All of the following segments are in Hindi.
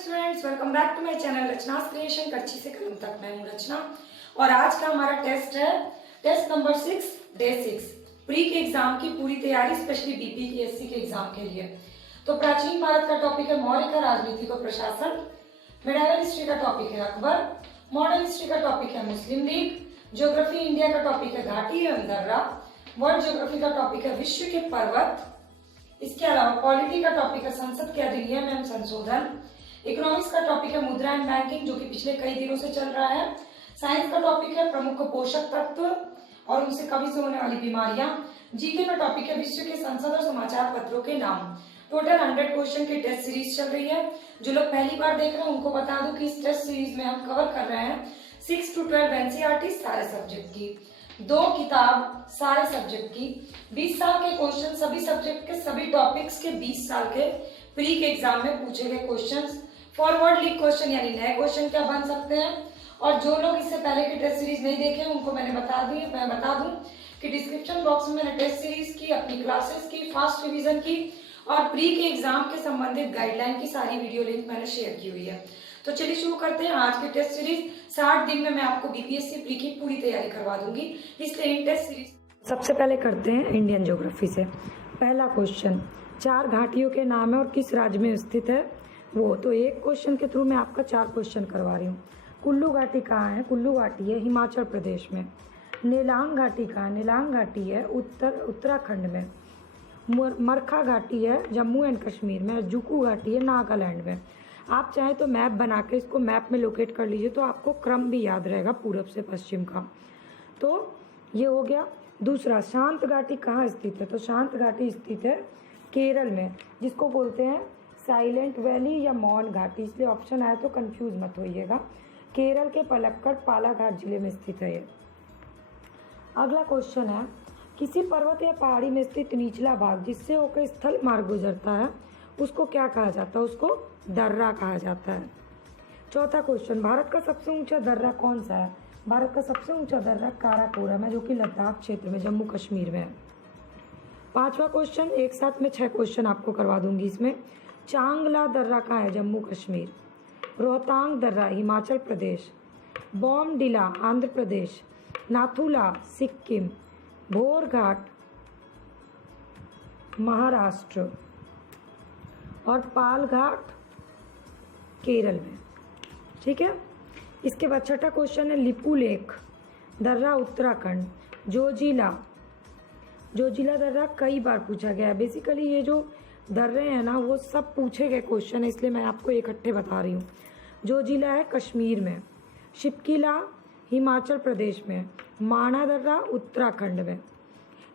Students, welcome back to my channel Rachna's creation. कच्ची से कलम तक मैं हूं रचना और आज का हमारा टेस्ट है टेस्ट नंबर 6 डे 6 प्री के एग्जाम की पूरी तैयारी, स्पेशली बीपीएससी के एग्जाम के लिए। तो प्राचीन भारत का टॉपिक है मौर्य का राजनीति और प्रशासन, मिडाइवल हिस्ट्री का टॉपिक है अकबर, मॉडर्न हिस्ट्री का टॉपिक है मुस्लिम लीग, ज्योग्राफी इंडिया का टॉपिक है घाटी एवं दर्रा, वर्ल्ड ज्योग्राफी का टॉपिक है विश्व के पर्वत, इसके अलावा पॉलिटी का टॉपिक है संसद के अधिनियम एवं संशोधन, इकोनॉमिक्स का टॉपिक है मुद्रा एंड बैंकिंग जो कि पिछले कई दिनों से चल रहा है, साइंस का टॉपिक है प्रमुख पोषक तत्व और उनसे कभी से होने वाली बीमारियां, जीके का टॉपिक है विश्व के संसद और समाचार पत्रों के नाम। टोटल 100 क्वेश्चन की टेस्ट सीरीज चल रही है। जो लोग पहली बार देख रहे हैं उनको बता दूं कि इस टेस्ट सीरीज में हम कवर कर रहे हैं 6 to 12 एनसीईआरटी सारे सब्जेक्ट की, 2 किताब सारे सब्जेक्ट की, 20 साल के क्वेश्चन सभी सब्जेक्ट के सभी टॉपिक्स के 20 साल के प्री के एग्जाम में पूछे गए क्वेश्चंस, फॉरवर्ड लीक क्वेश्चन यानी नए क्वेश्चन क्या बन सकते हैं। और जो लोग इससे पहले की टेस्ट सीरीज नहीं देखे उनको मैं बता दूं कि डिस्क्रिप्शन बॉक्स में मैंने टेस्ट सीरीज की, अपनी क्लासेस की, फास्ट रिवीजन की और प्री के एग्जाम के संबंधित गाइडलाइन की सारी वीडियो लिंक मैंने शेयर की हुई है। तो चलिए शुरू करते हैं आज की टेस्ट सीरीज। 60 दिन में मैं आपको बीपीएससी प्री की पूरी तैयारी करवा दूंगी, इसलिए इन टेस्ट सीरीज सबसे पहले करते हैं इंडियन ज्योग्राफी से। पहला क्वेश्चन, 4 घाटियों के नाम है और किस राज्य में स्थित है वो। तो एक क्वेश्चन के थ्रू मैं आपका 4 क्वेश्चन करवा रही हूँ। कुल्लू घाटी कहाँ है? कुल्लू घाटी है हिमाचल प्रदेश में। नेलांग घाटी कहाँ है? नेलांग घाटी है उत्तराखंड में। मरखा घाटी है जम्मू एंड कश्मीर में। जुकू घाटी है नागालैंड में। आप चाहें तो मैप बना के इसको मैप में लोकेट कर लीजिए तो आपको क्रम भी याद रहेगा पूरब से पश्चिम का। तो ये हो गया। दूसरा, शांत घाटी कहाँ स्थित है? तो शांत घाटी स्थित है केरल में, जिसको बोलते हैं साइलेंट वैली या मौन घाटी, इसलिए ऑप्शन आया तो कंफ्यूज मत होइएगा। केरल के पलक्कड़ पालाघाट जिले में स्थित है ये। अगला क्वेश्चन है, किसी पर्वत या पहाड़ी में स्थित निचला भाग जिससे होकर स्थल मार्ग गुजरता है उसको क्या कहा जाता है? उसको दर्रा कहा जाता है। चौथा क्वेश्चन, भारत का सबसे ऊंचा दर्रा कौन सा है? भारत का सबसे ऊंचा दर्रा काराकोरम है जो कि लद्दाख क्षेत्र में जम्मू कश्मीर में है। पांचवा क्वेश्चन, एक साथ में 6 क्वेश्चन आपको करवा दूंगी इसमें। चांगला दर्रा कहाँ है? जम्मू कश्मीर। रोहतांग दर्रा हिमाचल प्रदेश। बॉमडिला आंध्र प्रदेश। नाथुला सिक्किम। भोर घाट महाराष्ट्र और पाल घाट केरल में। ठीक है। इसके बाद छठा क्वेश्चन है लिपुलेख दर्रा उत्तराखंड। जोजिला दर्रा कई बार पूछा गया है। बेसिकली ये जो दर्रे हैं ना वो सब पूछे गए क्वेश्चन है, इसलिए मैं आपको इकट्ठे बता रही हूँ। जोजिला है कश्मीर में। शिपकिला हिमाचल प्रदेश में। माणा दर्रा उत्तराखंड में।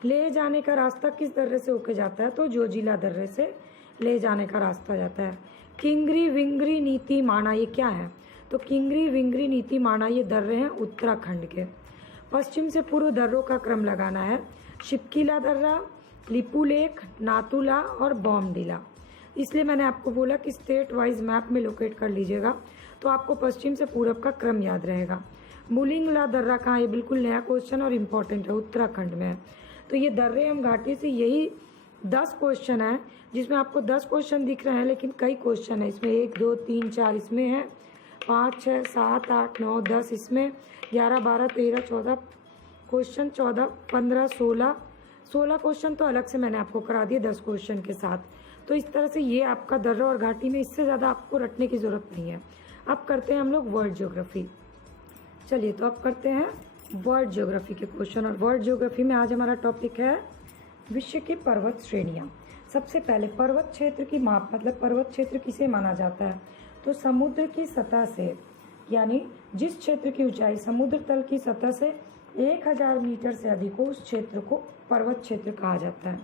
ले जाने का रास्ता किस दर्रे से होके जाता है? तो जोजिला दर्रे से ले जाने का रास्ता जाता है। किंगरी विंगरी नीति माणा ये क्या है? तो किंगरी विंगरी नीति माणा ये दर्रे हैं उत्तराखंड के। पश्चिम से पूर्व दर्रों का क्रम लगाना है। शिपकिला दर्रा, लिपुलेख, नाथुला और बॉमडिला। इसलिए मैंने आपको बोला कि स्टेट वाइज मैप में लोकेट कर लीजिएगा तो आपको पश्चिम से पूरब का क्रम याद रहेगा। मुलिंगला दर्रा कहाँ? ये बिल्कुल नया क्वेश्चन और इम्पोर्टेंट है, उत्तराखंड में है। तो ये दर्रे एवं घाटी से यही 10 क्वेश्चन है जिसमें आपको 10 क्वेश्चन दिख रहे हैं, लेकिन कई क्वेश्चन है इसमें। 1 2 3 4 इसमें है, 5 6 7 8 9 10 इसमें, 11 12 13 14 क्वेश्चन, 14 15 16 क्वेश्चन तो अलग से मैंने आपको करा दिए 10 क्वेश्चन के साथ। तो इस तरह से ये आपका दर्रा और घाटी में इससे ज़्यादा आपको रटने की ज़रूरत नहीं है। अब करते हैं हम लोग वर्ल्ड ज्योग्राफी। चलिए तो अब करते हैं वर्ल्ड ज्योग्राफी के क्वेश्चन। और वर्ल्ड ज्योग्राफी में आज हमारा टॉपिक है विश्व की पर्वत श्रेणियाँ। सबसे पहले पर्वत क्षेत्र की माप, मतलब पर्वत क्षेत्र किसे माना जाता है? तो समुद्र की सतह से, यानी जिस क्षेत्र की ऊंचाई समुद्र तल की सतह से 1000 मीटर से अधिक हो उस क्षेत्र को पर्वत क्षेत्र कहा जाता है।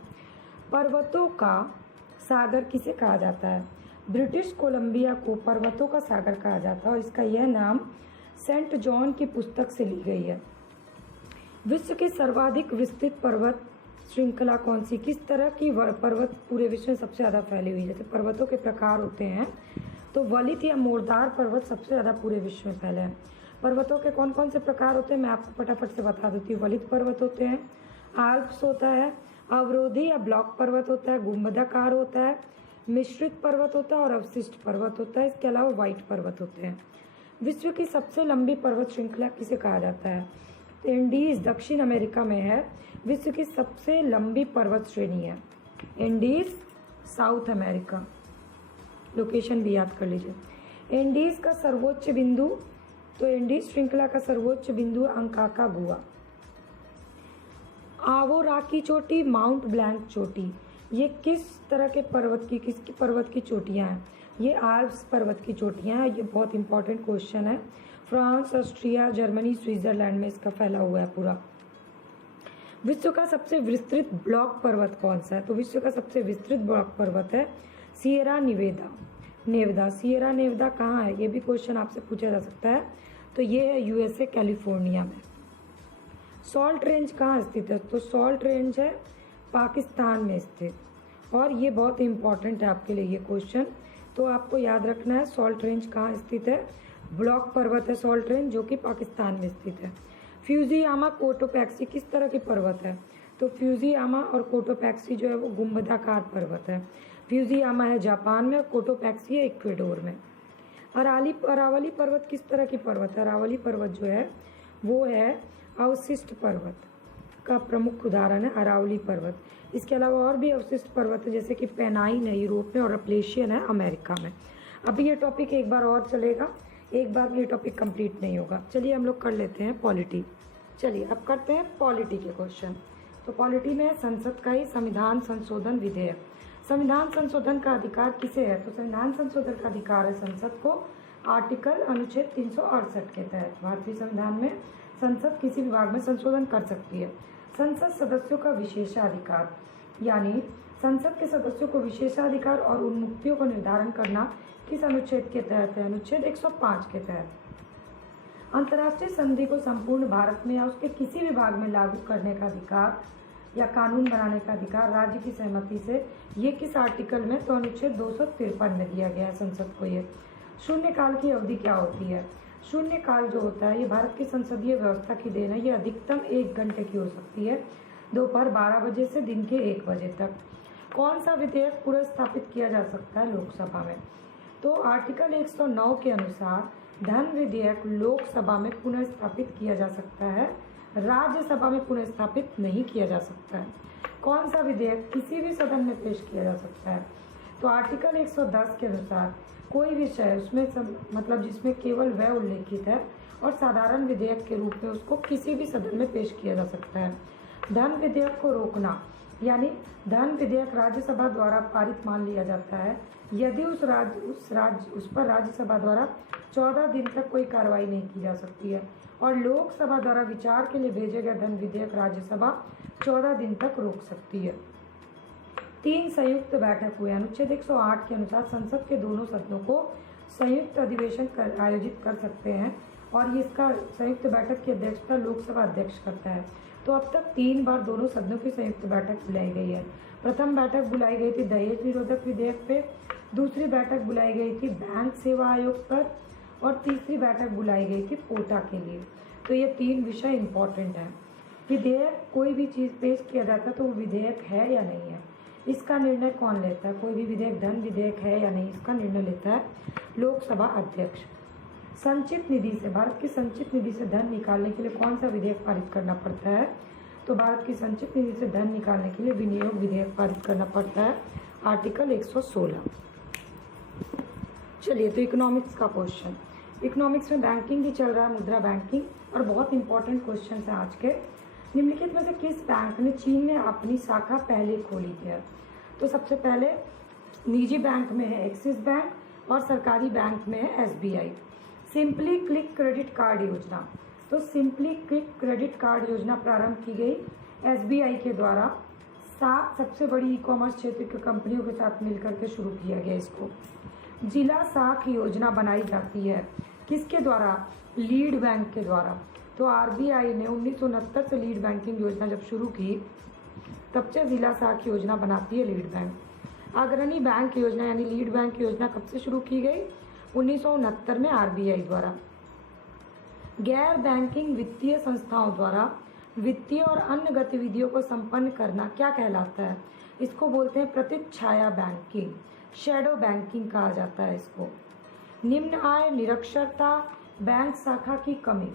पर्वतों का सागर किसे कहा जाता है? ब्रिटिश कोलंबिया को पर्वतों का सागर कहा जाता है और इसका यह नाम सेंट जॉन की पुस्तक से ली गई है। विश्व की सर्वाधिक विस्तृत पर्वत श्रृंखला कौन सी? किस तरह की पर्वत पूरे विश्व में सबसे ज़्यादा फैली हुई है? जैसे पर्वतों के प्रकार होते हैं तो वलित या मोरदार पर्वत सबसे ज़्यादा पूरे विश्व में फैले हैं। पर्वतों के कौन कौन से प्रकार होते हैं मैं आपको फटाफट से बता देती हूँ। वलित पर्वत होते हैं, आल्प्स होता है, अवरोधी या ब्लॉक पर्वत होता है, गुंबदाकार होता है, मिश्रित पर्वत होता है और अवशिष्ट पर्वत होता है। इसके अलावा व्हाइट पर्वत होते हैं। विश्व की सबसे लंबी पर्वत श्रृंखला किसे कहा जाता है? तो एंडीज दक्षिण अमेरिका में है। विश्व की सबसे लंबी पर्वत श्रेणी है एंडीज, साउथ अमेरिका। लोकेशन भी याद कर लीजिए। एंडीज का सर्वोच्च बिंदु, तो एंडीज श्रृंखला का सर्वोच्च बिंदु अंकाकागुआ। आवोराकी चोटी, माउंट ब्लैंक चोटी, ये किस तरह के पर्वत की, किसकी पर्वत की चोटियां हैं? ये आल्प्स पर्वत की चोटियां हैं। ये बहुत इंपॉर्टेंट क्वेश्चन है। फ्रांस, ऑस्ट्रिया, जर्मनी, स्विट्जरलैंड में इसका फैला हुआ है पूरा। विश्व का सबसे विस्तृत ब्लॉक पर्वत कौन सा है? तो विश्व का सबसे विस्तृत ब्लॉक पर्वत है सियरा नेवदा। सियरा नेवदा कहाँ है? ये भी क्वेश्चन आपसे पूछा जा सकता है। तो ये है यूएसए, कैलिफोर्निया में। सॉल्ट रेंज कहाँ स्थित है? तो सॉल्ट रेंज है पाकिस्तान में स्थित। और ये बहुत इंपॉर्टेंट है आपके लिए ये क्वेश्चन, तो आपको याद रखना है सॉल्ट रेंज कहाँ स्थित है। ब्लॉक पर्वत है सॉल्ट रेंज, जो कि पाकिस्तान में स्थित है। फ्यूजियामा कोटोपैक्सी किस तरह की पर्वत है? तो फ्यूजियामा और कोटोपैक्सी जो है वो गुंबदाकार पर्वत है। फ्यूजियामा है जापान में और कोटोपैक्सी है इक्वेडोर में। अरावली पर्वत किस तरह की पर्वत है? अरावली पर्वत जो है वो है अवशिष्ट पर्वत का प्रमुख उदाहरण है अरावली पर्वत। इसके अलावा और भी अवशिष्ट पर्वत है, जैसे कि पेनाइन है यूरोप में और अपलेशियन है अमेरिका में। अभी ये टॉपिक एक बार और चलेगा, एक बार में ये टॉपिक कंप्लीट नहीं होगा। चलिए हम लोग कर लेते हैं पॉलिटी। चलिए अब करते हैं पॉलिटी के क्वेश्चन। तो पॉलिटी में संसद का ही संविधान संशोधन विधेयक। संविधान संशोधन का अधिकार किसे है? तो संविधान संशोधन का अधिकार है संसद को आर्टिकल अनुच्छेद 368 के तहत। भारतीय संविधान में संसद किसी विभाग में संशोधन कर सकती है। संसद सदस्यों का विशेषाधिकार, यानी संसद के सदस्यों को विशेषाधिकार और उन्मुक्तियों का निर्धारण करना किस अनुच्छेद के तहत है? अनुच्छेद 105 के तहत। अंतर्राष्ट्रीय संधि को संपूर्ण भारत में या उसके किसी भी भाग में लागू करने का अधिकार या कानून बनाने का अधिकार राज्य की सहमति से, ये किस आर्टिकल में? तो अनुच्छेद 253 में दिया गया है संसद को ये। शून्यकाल की अवधि क्या होती है? शून्यकाल जो होता है ये भारत की संसदीय व्यवस्था की देन है। ये अधिकतम 1 घंटे की हो सकती है, दोपहर 12 बजे से दिन के 1 बजे तक। कौन सा विधेयक पुनर्स्थापित किया जा सकता है लोकसभा में? तो आर्टिकल 109 के अनुसार धन विधेयक लोकसभा में पुनर्स्थापित किया जा सकता है, राज्यसभा में पुनर्स्थापित नहीं किया जा सकता है। कौन सा विधेयक किसी भी सदन में पेश किया जा सकता है? तो आर्टिकल 110 के अनुसार कोई विषय उसमें मतलब जिसमें केवल वह उल्लेखित है और साधारण विधेयक के रूप में उसको किसी भी सदन में पेश किया जा सकता है। धन विधेयक को रोकना, यानी धन विधेयक राज्यसभा द्वारा पारित मान लिया जाता है यदि उस पर राज्यसभा द्वारा 14 दिन तक कोई कार्रवाई नहीं की जा सकती है, और लोकसभा द्वारा विचार के लिए भेजे गए धन विधेयक राज्यसभा 14 दिन तक रोक सकती है। 3 संयुक्त बैठक हुए। अनुच्छेद 108 के अनुसार संसद के दोनों सदनों को संयुक्त अधिवेशन आयोजित कर सकते हैं और इसका संयुक्त बैठक की अध्यक्षता लोकसभा अध्यक्ष करता है। तो अब तक 3 बार दोनों सदनों की संयुक्त बैठक बुलाई गई है। प्रथम बैठक बुलाई गई थी दहेज निरोधक विधेयक पे, दूसरी बैठक बुलाई गई थी बैंक सेवा आयोग पर, और तीसरी बैठक बुलाई गई थी पोटा के लिए। तो ये 3 विषय इंपॉर्टेंट हैं। विधेयक, कोई भी चीज़ पेश किया जाता है तो वो विधेयक है या नहीं है, इसका निर्णय कौन लेता है? कोई भी विधेयक धन विधेयक है या नहीं, इसका निर्णय लेता है लोकसभा अध्यक्ष। संचित निधि से, भारत की संचित निधि से धन निकालने के लिए कौन सा विधेयक पारित करना पड़ता है? तो भारत की संचित निधि से धन निकालने के लिए विनियोग विधेयक पारित करना पड़ता है, आर्टिकल 116। चलिए तो इकोनॉमिक्स का क्वेश्चन। इकोनॉमिक्स में बैंकिंग भी चल रहा है, मुद्रा बैंकिंग, और बहुत इंपॉर्टेंट क्वेश्चन है आज के। निम्नलिखित में से किस बैंक ने चीन में अपनी शाखा पहले खोली है? तो सबसे पहले निजी बैंक में है एक्सिस बैंक और सरकारी बैंक में है SBI. Simply click credit card योजना, तो सिंपली क्लिक क्रेडिट कार्ड योजना प्रारंभ की गई एसबीआई के द्वारा। 7 सबसे बड़ी ई कॉमर्स क्षेत्र की कंपनियों के साथ मिलकर के शुरू किया गया इसको। जिला साख योजना बनाई जाती है किसके द्वारा? लीड बैंक के द्वारा। तो आरबीआई ने 1969 से लीड बैंकिंग योजना जब शुरू की तब से जिला साख योजना बनाती है लीड बैंक। अग्रणी बैंक योजना यानी लीड बैंक योजना कब से शुरू की गई? 1969 में आरबीआई द्वारा। गैर बैंकिंग वित्तीय संस्थाओं द्वारा वित्तीय और अन्य गतिविधियों को संपन्न करना क्या कहलाता है? इसको बोलते हैं प्रतिच्छाया बैंकिंग। शैडो बैंकिंग कहा जाता है इसको। निम्न आय, निरक्षरता, बैंक शाखा की कमी,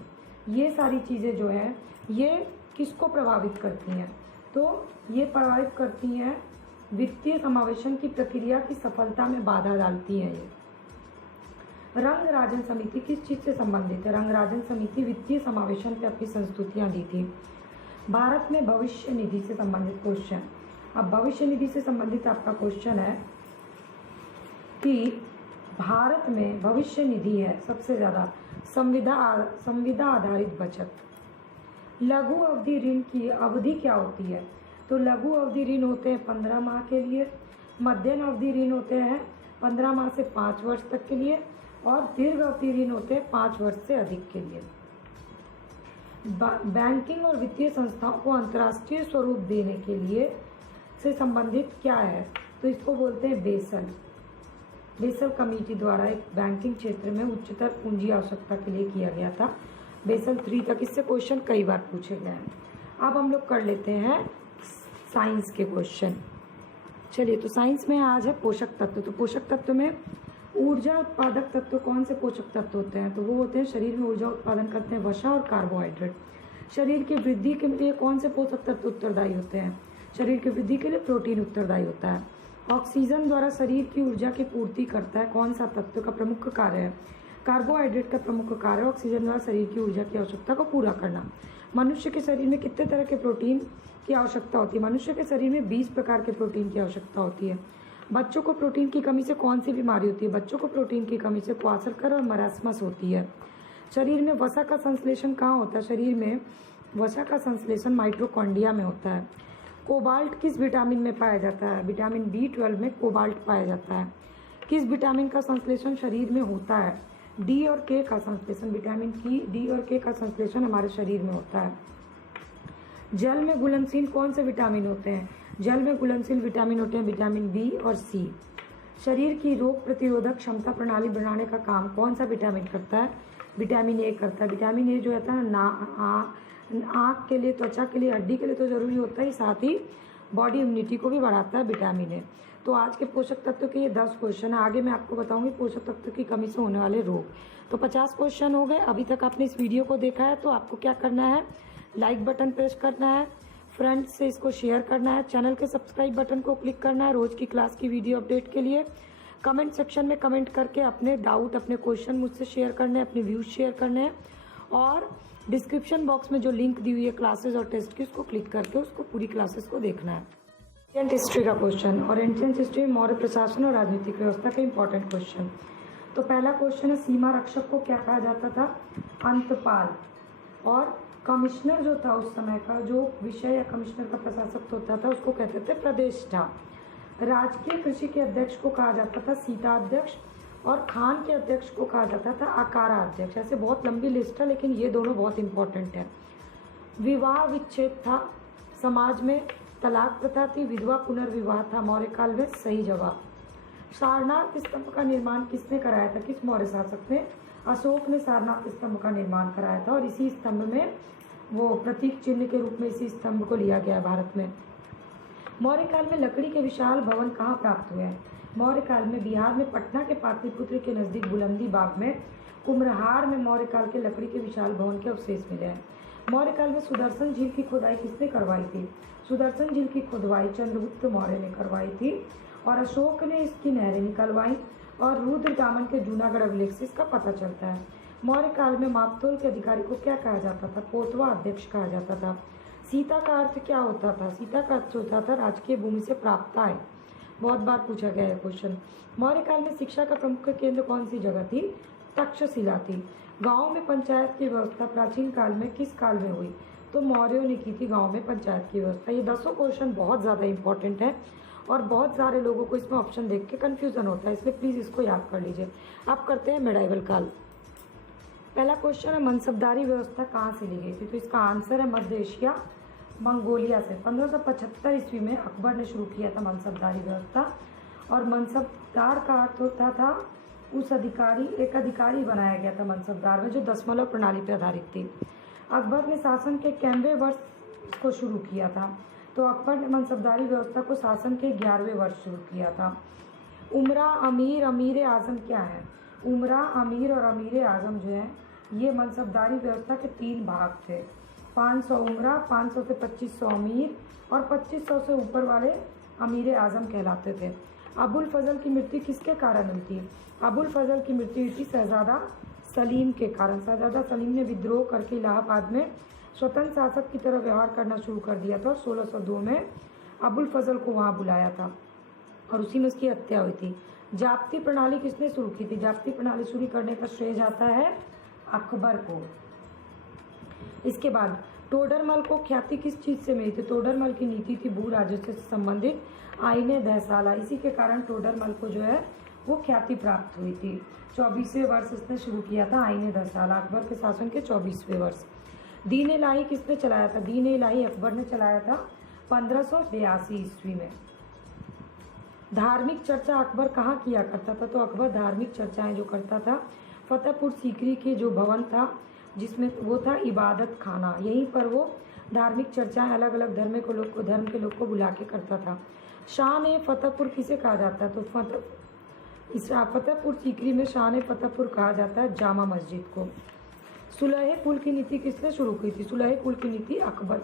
ये सारी चीज़ें जो हैं ये किसको प्रभावित करती हैं? तो ये प्रभावित करती हैं वित्तीय समावेशन की प्रक्रिया की सफलता में बाधा डालती है ये। रंग राजन समिति किस चीज़ से संबंधित है? रंग राजन समिति वित्तीय समावेशन पे अपनी संस्तुतियाँ दी थी। भारत में भविष्य निधि से संबंधित क्वेश्चन। अब भविष्य निधि से संबंधित आपका क्वेश्चन है कि भारत में भविष्य निधि है सबसे ज़्यादा संविदा आधारित बचत। लघु अवधि ऋण की अवधि क्या होती है? तो लघु अवधि ऋण होते हैं 15 माह के लिए, मध्यम अवधि ऋण होते हैं 15 माह से 5 वर्ष तक के लिए, और दीर्घ अवधि ऋण होते हैं 5 वर्ष से अधिक के लिए। बैंकिंग और वित्तीय संस्थाओं को अंतर्राष्ट्रीय स्वरूप देने के लिए से संबंधित क्या है? तो इसको बोलते हैं बेसल कमेटी द्वारा एक बैंकिंग क्षेत्र में उच्चतर पूंजी आवश्यकता के लिए किया गया था। बेसल 3 तक इससे क्वेश्चन कई बार पूछे गए हैं। अब हम लोग कर लेते हैं साइंस के क्वेश्चन। चलिए, तो साइंस में आज है पोषक तत्व। तो पोषक तत्व में ऊर्जा उत्पादक तत्व कौन से पोषक तत्व होते हैं? तो वो होते हैं शरीर में ऊर्जा उत्पादन करते हैं वसा और कार्बोहाइड्रेट। शरीर की वृद्धि के लिए कौन से पोषक तत्व उत्तरदायी होते हैं? शरीर की वृद्धि के लिए प्रोटीन उत्तरदायी होता है। ऑक्सीजन द्वारा शरीर की ऊर्जा की पूर्ति करता है कौन सा तत्व का प्रमुख कार्य है? कार्बोहाइड्रेट का प्रमुख कार्य है ऑक्सीजन द्वारा शरीर की ऊर्जा की आवश्यकता को पूरा करना। मनुष्य के शरीर में कितने तरह के प्रोटीन की आवश्यकता होती है? मनुष्य के शरीर में 20 प्रकार के प्रोटीन की आवश्यकता होती है। बच्चों को प्रोटीन की कमी से कौन सी बीमारी होती है? बच्चों को प्रोटीन की कमी से क्वाशरकर और मरासमस होती है। शरीर में वसा का संश्लेषण कहाँ होता है? शरीर में वसा का संश्लेषण माइटोकॉन्ड्रिया में होता है। कोबाल्ट किस विटामिन में पाया जाता है? विटामिन B12 में कोबाल्ट पाया जाता है। किस विटामिन का संश्लेषण शरीर में होता है? डी और के का संश्लेषण। विटामिन की डी और के का संश्लेषण हमारे शरीर में होता है। जल में घुलनशील कौन से विटामिन होते हैं? जल में घुलनशील विटामिन होते हैं विटामिन बी और सी। शरीर की रोग प्रतिरोधक क्षमता प्रणाली बढ़ाने का काम कौन सा विटामिन करता है? विटामिन ए करता है। विटामिन ए जो होता है ना आँख के लिए, त्वचा के लिए, हड्डी के लिए तो जरूरी होता है, साथ ही बॉडी इम्यूनिटी को भी बढ़ाता है विटामिन ए। तो आज के पोषक तत्व के ये 10 क्वेश्चन है। आगे मैं आपको बताऊंगी पोषक तत्व की कमी से होने वाले रोग। तो 50 क्वेश्चन हो गए। अभी तक आपने इस वीडियो को देखा है तो आपको क्या करना है? लाइक बटन प्रेस करना है, फ्रेंड्स से इसको शेयर करना है, चैनल के सब्सक्राइब बटन को क्लिक करना है रोज की क्लास की वीडियो अपडेट के लिए। कमेंट सेक्शन में कमेंट करके अपने डाउट, अपने क्वेश्चन मुझसे शेयर करने हैं, अपने व्यूज शेयर करने हैं, और डिस्क्रिप्शन बॉक्स में जो लिंक दी हुई है क्लासेस और टेस्ट की उसको क्लिक करके उसको पूरी क्लासेस को देखना है। एंशिएंट हिस्ट्री का क्वेश्चन, और एंशिएंट हिस्ट्री में मौर्य प्रशासन और राजनीतिक व्यवस्था का इंपॉर्टेंट क्वेश्चन। तो पहला क्वेश्चन है सीमा रक्षक को क्या कहा जाता था? अंतपाल। और कमिश्नर जो था उस समय का, जो विषय या कमिश्नर का प्रशासक होता था उसको कहते थे प्रदेष्टा। राजकीय कृषि के अध्यक्ष को कहा जाता था सीताध्यक्ष, और खान के अध्यक्ष को कहा जाता था आकारा अध्यक्ष। ऐसे बहुत लंबी लिस्ट है लेकिन ये दोनों बहुत इंपॉर्टेंट है। विवाह विच्छेद था समाज में, तलाक प्रथा थी, विधवा पुनर्विवाह था मौर्य काल में। सही जवाब। सारनाथ स्तंभ का निर्माण किसने कराया था? किस मौर्य शासक ने? अशोक ने सारनाथ स्तंभ का निर्माण कराया था, और इसी स्तंभ में वो प्रतीक चिन्ह के रूप में इसी स्तंभ को लिया गया भारत में। मौर्य काल में लकड़ी के विशाल भवन कहाँ प्राप्त हुए हैं? मौर्य काल में बिहार में पटना के पाटलिपुत्र के नजदीक बुलंदी बाग में कुम्हरार में मौर्य काल के लकड़ी के विशाल भवन के अवशेष मिले हैं। मौर्य काल में सुदर्शन झील की खुदाई किसने करवाई थी? सुदर्शन झील की खुदवाई चंद्रगुप्त मौर्य ने करवाई थी, और अशोक ने इसकी नहरें निकलवाई, और रुद्र दामन के जूनागढ़ अभिलेख से इसका पता चलता है। मौर्य काल में मापतोल के अधिकारी को क्या कहा जाता था? पोतवा अध्यक्ष कहा जाता था। सीता का अर्थ क्या होता था? सीता का अर्थ होता था राजकीय भूमि से प्राप्त आय। बहुत बार पूछा गया है क्वेश्चन। मौर्य काल में शिक्षा का प्रमुख केंद्र कौन सी जगह थी? तक्षशिला थी। गाँव में पंचायत की व्यवस्था प्राचीन काल में किस काल में हुई? तो मौर्यों ने की थी गाँव में पंचायत की व्यवस्था। ये 10 क्वेश्चन बहुत ज़्यादा इंपॉर्टेंट है, और बहुत सारे लोगों को इसमें ऑप्शन देख के कन्फ्यूजन होता है, इसलिए प्लीज़ इसको याद कर लीजिए। अब करते हैं मेडाइवल काल। पहला क्वेश्चन है मनसबदारी व्यवस्था कहाँ से ली गई थी? तो इसका आंसर है मध्य एशिया, मंगोलिया से। 1575 ईस्वी में अकबर ने शुरू किया था मनसबदारी व्यवस्था, और मनसबदार का अर्थ होता था उस अधिकारी, एक अधिकारी बनाया गया था मनसबदार में, जो दशमलव प्रणाली पर आधारित थी। अकबर ने शासन के 91वें वर्ष को शुरू किया था। तो अकबर ने मनसबदारी व्यवस्था को शासन के 11वें वर्ष शुरू किया था। उमरा, अमीर, अमीर आज़म क्या है? उमरा, अमीर और अमीर आज़म जो है ये मनसबदारी व्यवस्था के 3 भाग थे। 500 उमरा, 500 से 2500 अमीर और 2500 से ऊपर वाले अमीर आज़म कहलाते थे। अबुल फजल की मृत्यु किसके कारण हुई थी? अबुल फजल की मृत्यु हुई थी शहजादा सलीम के कारण। शहजादा सलीम ने विद्रोह करके इलाहाबाद में स्वतंत्र शासक की तरह व्यवहार करना शुरू कर दिया था और 1602 में अबुल फजल को वहाँ बुलाया था और उसी में उसकी हत्या हुई थी। जाप्ती प्रणाली किसने शुरू की थी? जाप्ती प्रणाली शुरू करने का श्रेय जाता है अकबर को। इसके बाद टोडरमल को ख्याति किस चीज़ से मिली थी? टोडरमल की नीति थी भू राजस्व से संबंधित आईने दहसाला। इसी के कारण टोडरमल को जो है वो ख्याति प्राप्त हुई थी। 24वें वर्ष इसने शुरू किया था आईने दहसाला, अकबर के शासन के 24वें वर्ष। दीन इलाही किसने चलाया था? दीन इलाही अकबर ने चलाया था 1582 ईस्वी में। धार्मिक चर्चा अकबर कहाँ किया करता था? तो अकबर धार्मिक चर्चाएं जो करता था फतेहपुर सीकरी के जो भवन था जिसमें वो था इबादत खाना, यहीं पर वो धार्मिक चर्चाएं अलग अलग धर्म के लोग को बुला के करता था। शान ए फतेहपुर किसे कहा जाता है? तो फतेहपुर सीकरी में शान ए फतेहपुर कहा जाता है जामा मस्जिद को। सुलह कुल की नीति किसने शुरू की थी? सुलह कुल की नीति अकबर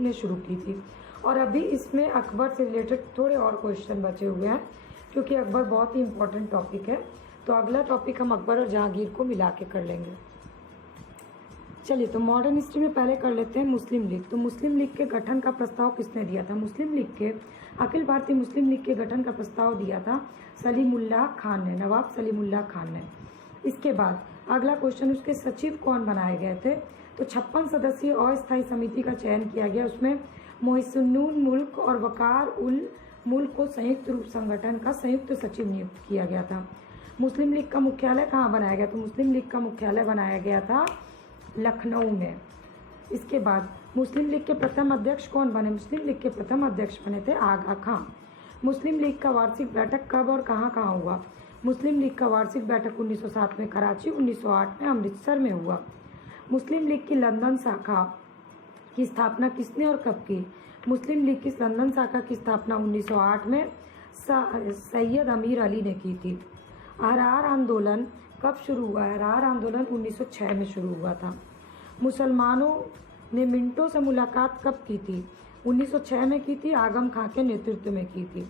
ने शुरू की थी। और अभी इसमें अकबर से रिलेटेड थोड़े और क्वेश्चन बचे हुए हैं क्योंकि अकबर बहुत ही इंपॉर्टेंट टॉपिक है। तो अगला टॉपिक हम अकबर और जहांगीर को मिला के कर लेंगे। चलिए, तो मॉडर्न हिस्ट्री में पहले कर लेते हैं मुस्लिम लीग। तो मुस्लिम लीग के गठन का प्रस्ताव किसने दिया था? मुस्लिम लीग के अखिल भारतीय मुस्लिम लीग के गठन का प्रस्ताव दिया था सलीमुल्लाह खान ने, नवाब सलीमुल्लाह खान ने। इसके बाद अगला क्वेश्चन, उसके सचिव कौन बनाए गए थे? तो 56 सदस्यीय अस्थायी समिति का चयन किया गया। उसमें मोहसिनुल मुल्क और वकार उल मुल्क को संयुक्त रूप संगठन का संयुक्त सचिव नियुक्त किया गया था। मुस्लिम लीग का मुख्यालय कहाँ बनाया गया? तो मुस्लिम लीग का मुख्यालय बनाया गया था लखनऊ में। इसके बाद मुस्लिम लीग के प्रथम अध्यक्ष कौन बने? मुस्लिम लीग के प्रथम अध्यक्ष बने थे आगा खां। मुस्लिम लीग का वार्षिक बैठक कब और कहाँ हुआ? मुस्लिम लीग का वार्षिक बैठक 1907 में कराची, 1908 में अमृतसर में हुआ। मुस्लिम लीग की लंदन शाखा की स्थापना किसने और कब की? मुस्लिम लीग की लंदन शाखा की स्थापना 1908 में सैयद अमीर अली ने की थी। अहरार आंदोलन कब शुरू हुआ? अहरार आंदोलन 1906 में शुरू हुआ था। मुसलमानों ने मिंटो से मुलाकात कब की थी? 1906 में की थी, आगम खां के नेतृत्व में की थी।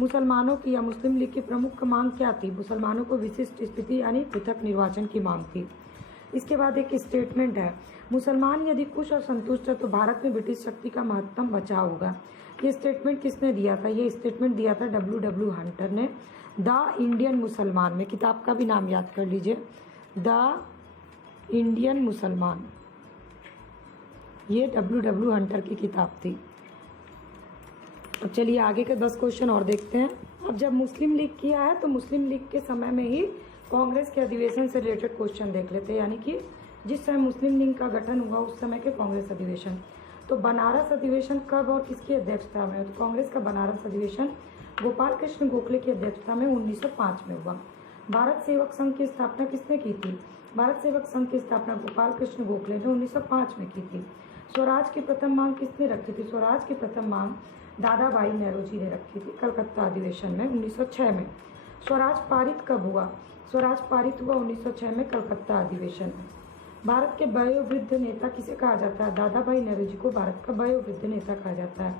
मुसलमानों की या मुस्लिम लीग की प्रमुख मांग क्या थी? मुसलमानों को विशिष्ट स्थिति यानी पृथक निर्वाचन की मांग थी। इसके बाद एक स्टेटमेंट है, मुसलमान यदि खुश और संतुष्ट है तो भारत में ब्रिटिश शक्ति का महत्तम बचाव होगा। ये स्टेटमेंट किसने दिया था? ये स्टेटमेंट दिया था डब्ल्यू हंटर ने द इंडियन मुसलमान में। किताब का भी नाम याद कर लीजिए, द इंडियन मुसलमान। ये डब्ल्यू हंटर की किताब थी। अब चलिए आगे के 10 क्वेश्चन और देखते हैं। अब जब मुस्लिम लीग किया है तो मुस्लिम लीग के समय में ही कांग्रेस के अधिवेशन से रिलेटेड क्वेश्चन देख लेते हैं, यानी कि जिस समय मुस्लिम लीग का गठन हुआ उस समय के कांग्रेस अधिवेशन। तो बनारस अधिवेशन कब और किसकी अध्यक्षता में? तो कांग्रेस का बनारस अधिवेशन गोपाल कृष्ण गोखले की अध्यक्षता में 1905 में हुआ। भारत सेवक संघ की स्थापना किसने की थी? भारत सेवक संघ की स्थापना गोपाल कृष्ण गोखले ने 1905 में की थी। स्वराज की प्रथम मांग किसने रखी थी? स्वराज की प्रथम मांग दादा भाई नेहरू ने रखी थी कलकत्ता अधिवेशन में 1906 में। स्वराज पारित कब हुआ? स्वराज पारित हुआ 1906 में कलकत्ता अधिवेशन में। भारत के वयोवृद्ध नेता किसे कहा जाता है? दादा भाई नेहरू जी को भारत का वयोवृद्ध नेता कहा जाता है।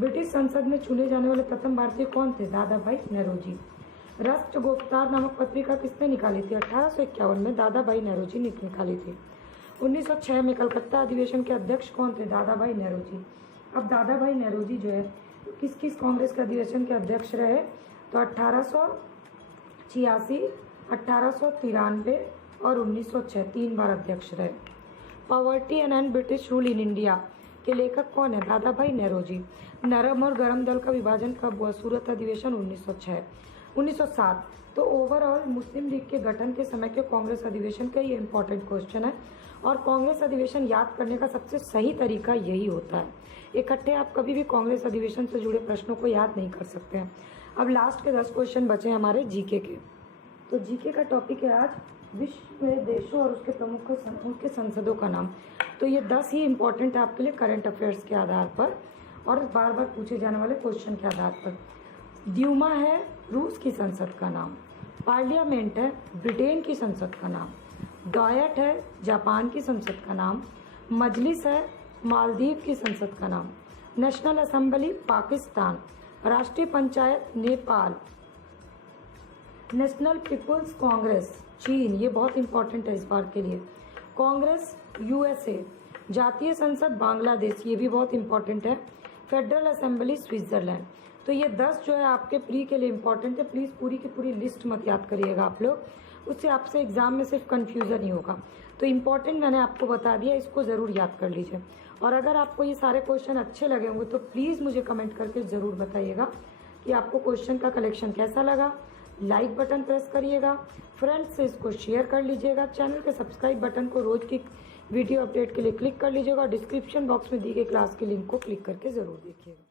ब्रिटिश संसद में चुने जाने वाले प्रथम भारतीय कौन थे? दादा भाई नेहरू जी। राष्ट्र गुफ्तार नामक पत्रिका किसने निकाली थी? 1851 में दादा भाई नेहरू जी ने निकाली थी। 1906 में कलकत्ता अधिवेशन के अध्यक्ष कौन थे? दादा भाई नेहरू जी। अब दादा भाई नेहरू जी जो है किस किस कांग्रेस के अधिवेशन के अध्यक्ष रहे? तो 1886, 1893 और 1906 3 बार अध्यक्ष रहे। Poverty and British rule in India के लेखक कौन है? दादा भाई नेहरू जी। नरम और गरम दल का विभाजन कब हुआ? सूरत अधिवेशन 1906। 1907। तो ओवरऑल मुस्लिम लीग के गठन के समय के कांग्रेस अधिवेशन का ये इंपॉर्टेंट क्वेश्चन है और कांग्रेस अधिवेशन याद करने का सबसे सही तरीका यही होता है। इकट्ठे आप कभी भी कांग्रेस अधिवेशन से जुड़े प्रश्नों को याद नहीं कर सकते हैं। अब लास्ट के 10 क्वेश्चन बचे हमारे जीके के। तो जीके का टॉपिक है आज विश्व में देशों और उसके प्रमुख उसके संसदों का नाम। तो ये 10 ही इंपॉर्टेंट है आपके लिए करंट अफेयर्स के आधार पर और बार बार पूछे जाने वाले क्वेश्चन के आधार पर। द्यूमा है रूस की संसद का नाम। पार्लियामेंट है ब्रिटेन की संसद का नाम। डायट है जापान की संसद का नाम। मजलिस है मालदीव की संसद का नाम। National assembly Pakistan. राष्ट्रीय पंचायत नेपाल। नेशनल पीपुल्स कांग्रेस चीन, ये बहुत इंपॉर्टेंट है इस बार के लिए। कांग्रेस यूएसए। जातीय संसद बांग्लादेश, ये भी बहुत इंपॉर्टेंट है। Federal assembly Switzerland. तो ये 10 जो है आपके प्री के लिए इंपॉर्टेंट है। प्लीज़ पूरी की पूरी लिस्ट मत याद करिएगा आप लोग, उससे आपसे एग्जाम में सिर्फ कन्फ्यूज़न ही होगा। तो इंपॉर्टेंट मैंने आपको बता दिया, इसको ज़रूर याद कर लीजिए। और अगर आपको ये सारे क्वेश्चन अच्छे लगे होंगे तो प्लीज़ मुझे कमेंट करके ज़रूर बताइएगा कि आपको क्वेश्चन का कलेक्शन कैसा लगा। लाइक बटन प्रेस करिएगा, फ्रेंड्स से इसको शेयर कर लीजिएगा। चैनल के सब्सक्राइब बटन को रोज की वीडियो अपडेट के लिए क्लिक कर लीजिएगा। डिस्क्रिप्शन बॉक्स में दी गई क्लास के लिंक को क्लिक करके ज़रूर देखिएगा।